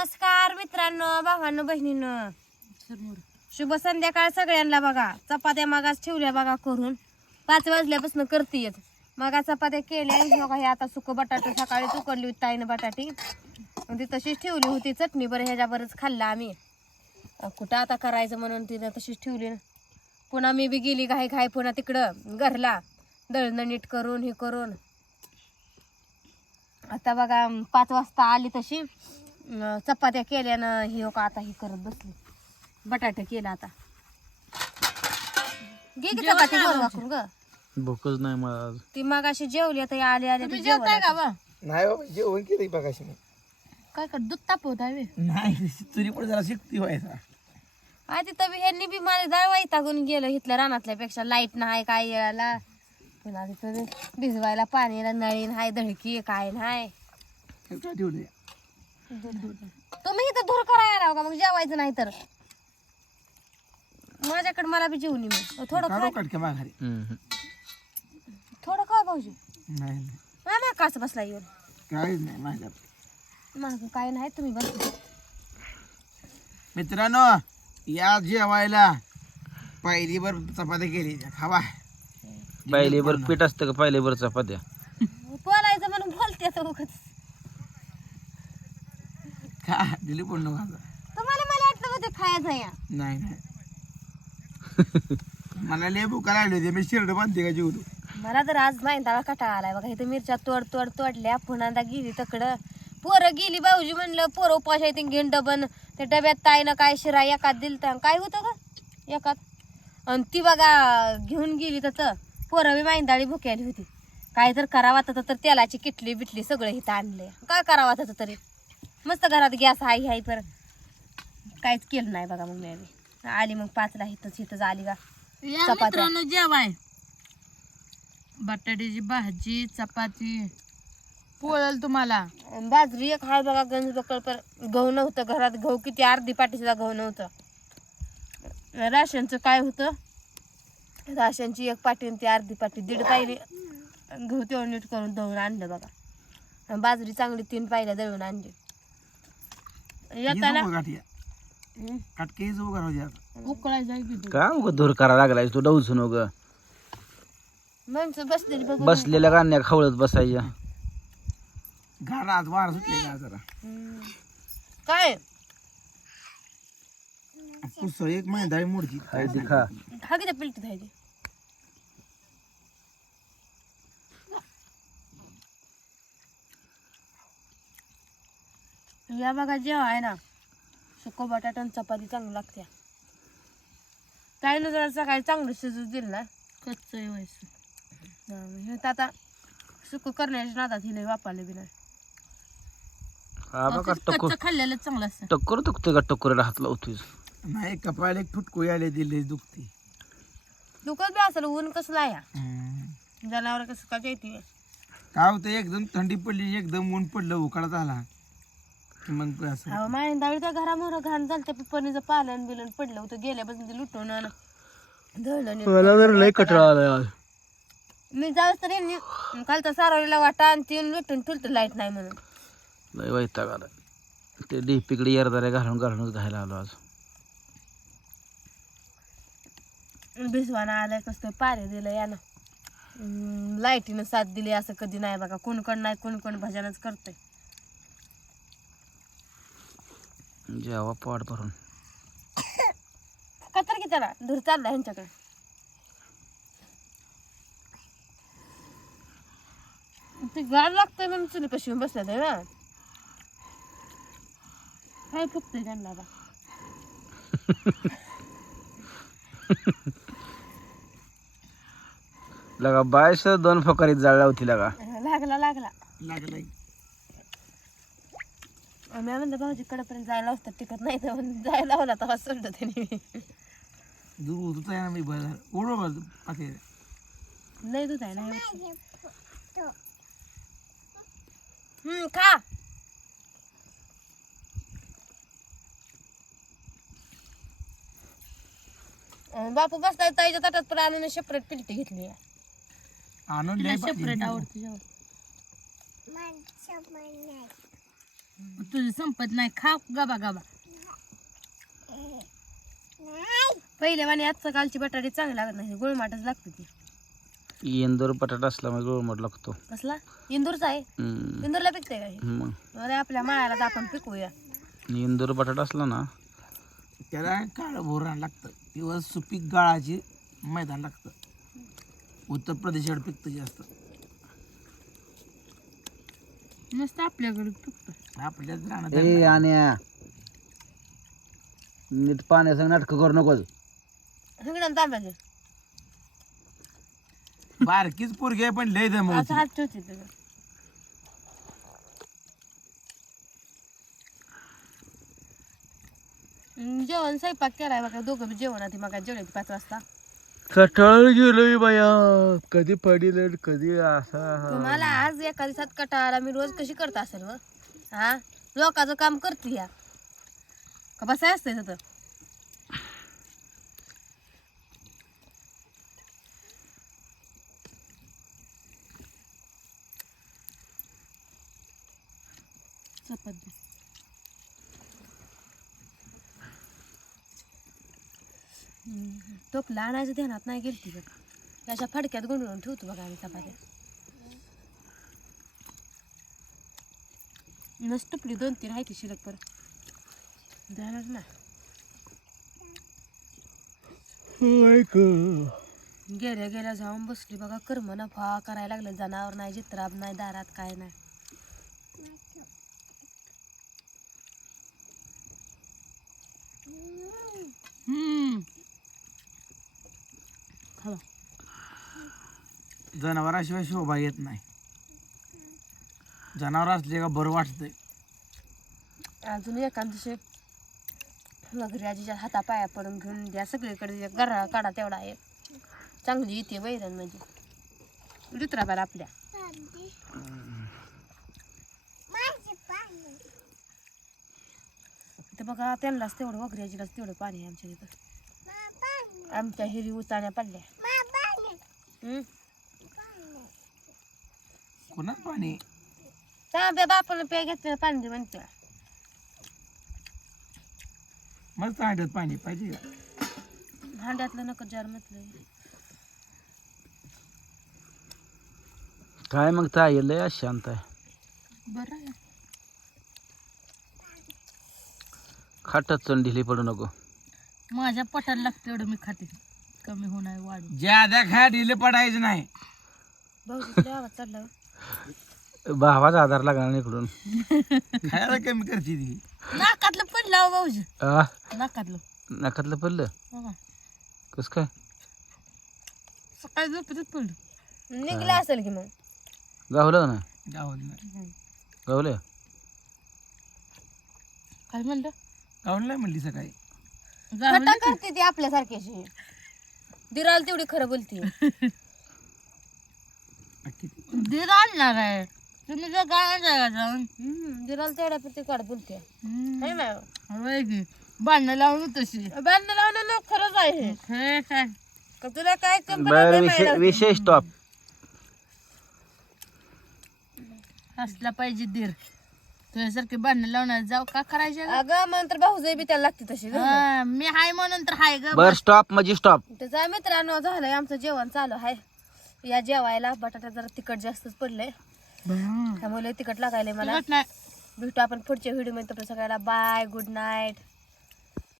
नमस्कार मित्रांनो भावांनो बहिणींनो. शुभ संध्याकाळ सगळ्यांना बघा. चपात्या मागास ठेवल्या बघा करून. पाच वाजल्यापासून करतीयत. मागा चपात्या केल्या. बघा हे आता सुक बटाटे सकाळी उकडली होती ताईनं बटाटी. ती तशीच ठेवली होती. चटणी बरं ह्याच्यावरच खाल्ला आम्ही. कुठं आता करायचं म्हणून तिनं तशीच ठेवली. ना पुन्हा मी बी गेली घाई घाई पुन्हा तिकडं घरला. दळणं नीट करून हे करून. आता बघा पाच वाजता आली तशी. चपात्या केल्यानं ही हो का आता ही करत बसली. बटाटे केला आता. घे की चपाती बरोबर करून ग. भूकच नाही मला आज ती मग अशी जेवली आता आली आली ती जेवण का बा नाही बाबा जेवण केलं बघाशी मी. काय कर दूध तापवत आहे नाही तुझी पण जरा शिकती व्हायचा आ तिथं बी ह्यांनी बी मला जाळ वैतागून गेलं इथल्या रानातल्या पेक्षा. लाइट नाही काय तिथं बी भिजवायला पाणीला नळीन हाय धडकी काय नाही. काय तुम्ही इथं धूर करायला लावा का मग जेवायचं नाही तर. माझ्याकडे मला बी जेवणी मी थोडं काढू माघारी. हम्म. थोडं खा भाऊजी. नाही नाही. मामा काच बसला येऊन. काहीच नाही माझ्यात. माग काय नाही तुम्ही बस. मित्रांनो या जेवायला पहिली बर चपात्या केली खावा. पाहिले बर पीठ असतं का? पाहिले बर चपात्या. बोलायचं म्हणून बोलते आता उगाच. खा दिली पण नको आता. तुम्हाला मला वाटलं होतं खायचं या नाही नाही. मला लय भुका लागली होती. मी शिरड बांधते का जेवलो मला तर आज माहिती कटाळा आलाय. बघा इथं मिरच्या तोड तोड तोडल्या. पुन्हा गेली तकडं. पोरं गेली भाऊजी म्हणलं पोरं उपाश आहे ते घेऊन डबन. त्या डब्यात ताईनं काय शिरा एकात दिल तर काय होतं का एकात. आणि ती बघा घेऊन गेली तर पोरं बी माहिंदाळी भुक्याली होती. काय तर करावा तर तर तेलाची किटली बिटली सगळं इथं आणलंय. काय करावा तर तरी? मस्त घरात गॅस हाय हाय पर काहीच केलं नाही बघा मग मी आम्ही आली मग पाचला इथंच इथंच आली का? या चपात्या. मित्रांनो जेवाय. बटाट्याची भाजी चपाती. पोळल तुम्हाला. बाजरी एक हाय बघा गंज बकळ पर गहू नव्हतं घरात. गहू किती अर्धी सुद्धा गहू नव्हतं. राशनचं काय होतं? राशनची एक पाटी आणि ती अर्धी पाटी दीड पायली गहू तेवढं नीट करून दळून आणलं बघा. बाजरी चांगली तीन पायल्या दळून आणली. येताना की दूध. का उगा धूर करा लागलाय तू? डवसून उग. माणसं बसलेली बघून. बसलेल्या गाण्या खवळत बसायच्या घरात वार सुटले का जरा? हम्म. काय? एक महिना मोडची काय ती खा. हा किती पिलटी धायची या बघा जेव्हा आहे ना सुको बटाटा आणि चपाती चांगली लागते काय ना जरा सकाळी चांगलं शिजू दिलं ना कच्च आहे व्हायचं हं, तर आता सुको करण्याच्या नादात हिला वापरले बी नाही. हा बघा कच्चं खाल्लेलं चांगलं असतं. टक्कर दुखते का टक्करला हात लावतोय? नाही कपाळाला एक फुटकुळी आले दिले दुखती दुखत बी असेल ऊन कसलं आहे जनावर कसं काय येते काय होतं एकदम थंडी पडली एकदम ऊन पडलं उकाळा झाला. मग असं अहो माय दावी त्या घरामोर घाण झालं त्या पिपणीचं पालन बिलन पडलं होतं गेल्यापासून ते लुटून आण. धळलं नीट. मला जर लय कटळा आलाय आज. मी जाऊस तर यांनी खालचा सारवलेला वाटा आणि ती लुटून ठुलतं लाइट नाही म्हणून. लय वैताग आलाय ते डीपीकडे येरदाऱ्या घालून घालूनच घायला आलो आज. भिजवाना आलाय कसं काय पारे दिलं यानं अं, लाईटीनं साथ दिली असं कधी नाही बघा. कोण कोण नाही कोण कोण भजनच करतंय. जेव्हा पोट भरून. कतर की त्याला? धूर चालला ह्यांच्याकडे. ते गाड लागतंय म्हणून चुली पशी बसल्या ते ना काय फुकतंय त्यांना आता? लगा बायस दोन फकारीत जाळला होती लगा. लागला लागला. लागलं. मी म्हणलं भाऊजी कडेपर्यंत जायला असतात टिकत नाही तर जायला लावला तेव्हा सोडलं त्यांनी. दूर होत आहे ना मी बरं ओढ पाठी. लय दूध आहे ना हम्म खा. बापू बसताय ताईच्या ताटात पण आणून सेपरेट पिलटी घेतली आणून सेपरेट. आवडतं जेवण तुझी संपत नाही. खा गाबा गाबा. पहिल्या वाणी आजचा कालची बटाटे चांगली लागत नाही. गुळमाटच लागते ती. इंदोर बटाटा असल्यामुळे गोळमट लागतो. कसला? इंदूरचा आहे? हम्म. इंदूरला पिकते का हे? मग. अरे आपल्या माळ्याला तर आपण पिकवूया. इंदोर बटाटा असला ना त्याला काळं भोरण लागतं. किंवा सुपीक गाळाचे मैदान लागतं. उत्तर प्रदेशात पिकतं जास्त. मस्त आपल्याकडे रानात ए नीट पाण्याचं नाटकं करू नकोस. सगळ्यांना तांब्याचे बारकीच पोरगी आहे पण लय दम असं हात ठेवते तुझं हम्म, जेवण स्वयंपाक केलाय बघा. दोघं बी जेवण आधी मग जेवले पाच वाजता. कटाळ गेलोय बाया. कधी पडील कधी असा. तुम्हाला आज एका दिवसात कटाळा मी रोज कशी करत असेल व हा? लोकांचं काम करते या. का बसाय असतंय तिथं चपाती. टोपला आणायचं ध्यानात नाही गेलती बघ. त्याच्या फडक्यात गुंडळून ठेवतो बघा आम्ही चपात्या. नस टुपली दोन तीन आहे ती शिल्लक परत. ध्यानात ना. गेल्या गेल्या जाऊन बसली बघा. कर्म ना फा करायला लागले. जनावर नाही जित्राब नाही दारात काय नाही हम्म खावा जनावराशिवाय शोभा येत नाही. जनावर असले का बरं वाटतंय. अजून एखादशे घरी आजीच्या हाता पडून घेऊन द्या सगळीकडे गरा काढा तेवढा आहे. चांगली येते वैरण म्हणजे. रुत्राबार आपल्या. तर बघा त्यांनाच तेवढं वगैरे तेवढं पाणी आहे आमच्या तिथं आमच्या हिरी उचाण्या पडल्या. पाणी. तांब्या बापाला पे घेतलं पाणी म्हणते. मग तांड्यात पाणी पाहिजे का? हांड्यातलं नको जार म्हटलं. काय मग ताई लय शांत आहे. बरं आहे. खाटच चंडीली पडू नको. माझ्या पोटाला लागतं एवढं मी खाते. कमी होणार वाढू ज्यादा खा ढिले पडायचं नाही. भाऊ चढला हो. भावाचा आधार लागला ना इकडून. खायला कमी करते ती? नाकातलं पडलं अहो भाऊजी. आ? नाकातलं. नाकातलं पडलं? बघा. कस काय? सकाळी झोपेतच पडलं. निघला असेल की मग? गावलं ना? नाही. गावलं? काय म्हणलं? गावाला नाही म्हणली सकाळी. गावलं खटा करते ती आपल्यासारख्याची दिराला तेवढी खरं बोलते दीर आणणार आहे. तुम्ही जर काय आणणार जाऊन. दिराला तेवढ्या प्रति काढ बोलते. है ना. होय की. भांडणं लावून तशी. बांधणं लावणं ना खरंच आहे. हे. हे काय? का तुला काय बर नाही? विषय स्टॉप हसला पाहिजे दीर तुझ्यासारखे भांडणं लावणार जाऊ का करायचे ग? अगं मग तर भाऊजाई बी त्याला लागते तशी हा, मी हाय म्हणून तर हाय ग. बर स्टॉप म्हणजे स्टॉप त्याचा मित्रांनो झालंय आमचं जेवण चालू आहे या जेवायला बटाटा जरा तिखट जास्तच पडलंय. त्यामुळे तिखट लागायला मला. तिखट नाही. भेटू आपण पुढच्या व्हिडिओमध्ये. सगळ्याला बाय गुड नाईट